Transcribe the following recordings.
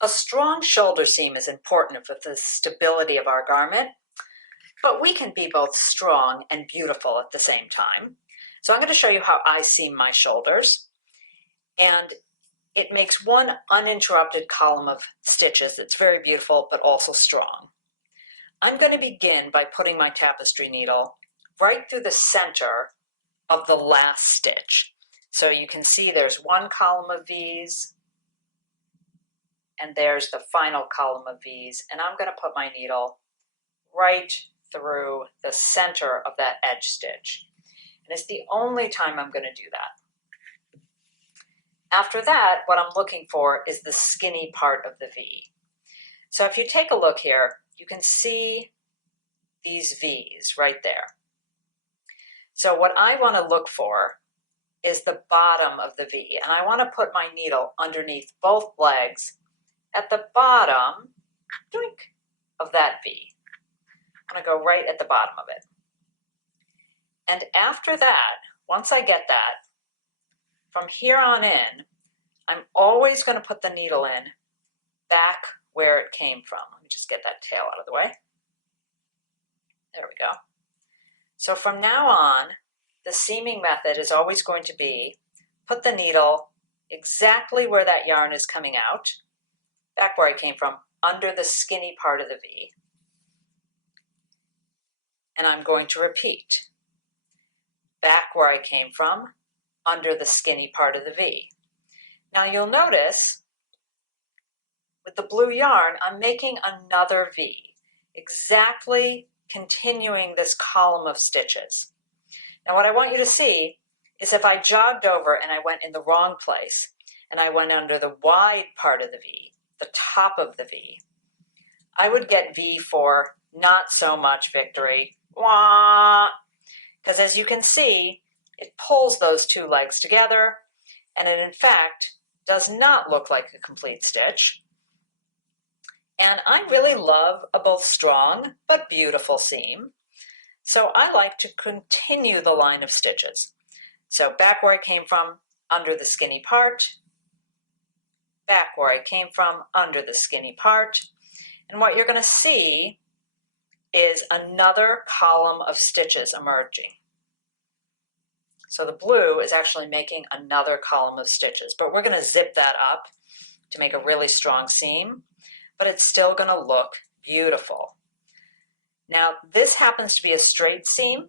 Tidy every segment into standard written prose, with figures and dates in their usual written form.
A strong shoulder seam is important for the stability of our garment, but we can be both strong and beautiful at the same time. So I'm going to show you how I seam my shoulders, and it makes one uninterrupted column of stitches that's very beautiful but also strong. I'm going to begin by putting my tapestry needle right through the center of the last stitch. So you can see there's one column of V's, and there's the final column of V's, and I'm going to put my needle right through the center of that edge stitch. And it's the only time I'm going to do that. After that, what I'm looking for is the skinny part of the V. So if you take a look here, you can see these V's right there. So what I want to look for is the bottom of the V, and I want to put my needle underneath both legs at the bottom, doink, of that V. I'm going to go right at the bottom of it. And after that, once I get that, from here on in, I'm always going to put the needle in back where it came from. Let me just get that tail out of the way. There we go. So from now on, the seaming method is always going to be put the needle exactly where that yarn is coming out, back where I came from, under the skinny part of the V. And I'm going to repeat. Back where I came from, under the skinny part of the V. Now you'll notice with the blue yarn, I'm making another V, exactly continuing this column of stitches. Now what I want you to see is if I jogged over and I went in the wrong place, and I went under the wide part of the V, the top of the V, I would get V for not so much victory, wah, because as you can see, it pulls those two legs together, and it in fact does not look like a complete stitch. And I really love a both strong but beautiful seam, so I like to continue the line of stitches. So back where I came from, under the skinny part, back where I came from, under the skinny part, and what you're going to see is another column of stitches emerging. So the blue is actually making another column of stitches, but we're going to zip that up to make a really strong seam, but it's still going to look beautiful. Now this happens to be a straight seam,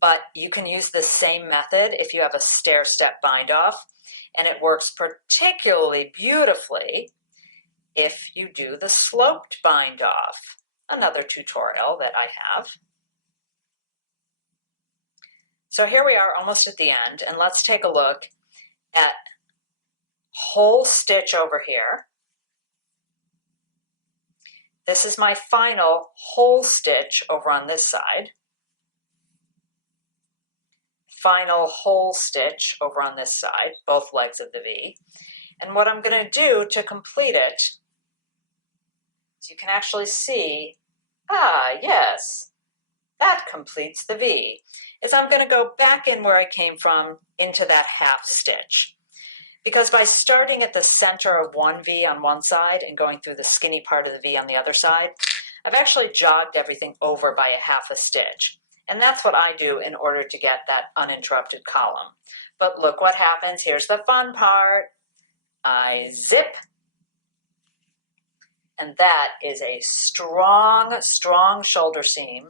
but you can use the same method if you have a stair-step bind off, and it works particularly beautifully if you do the sloped bind off, another tutorial that I have. So here we are almost at the end, and let's take a look at whole stitch over here. This is my final whole stitch over on this side. Final whole stitch over on this side, both legs of the V. And what I'm going to do to complete it, so you can actually see, yes, that completes the V, is I'm going to go back in where I came from into that half stitch. Because by starting at the center of one V on one side and going through the skinny part of the V on the other side, I've actually jogged everything over by a half a stitch. And that's what I do in order to get that uninterrupted column. But look what happens. Here's the fun part. I zip. And that is a strong, strong shoulder seam,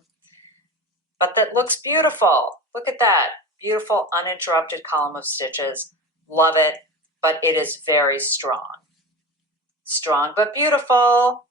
but that looks beautiful. Look at that. Beautiful uninterrupted column of stitches. Love it, but it is very strong. Strong but beautiful.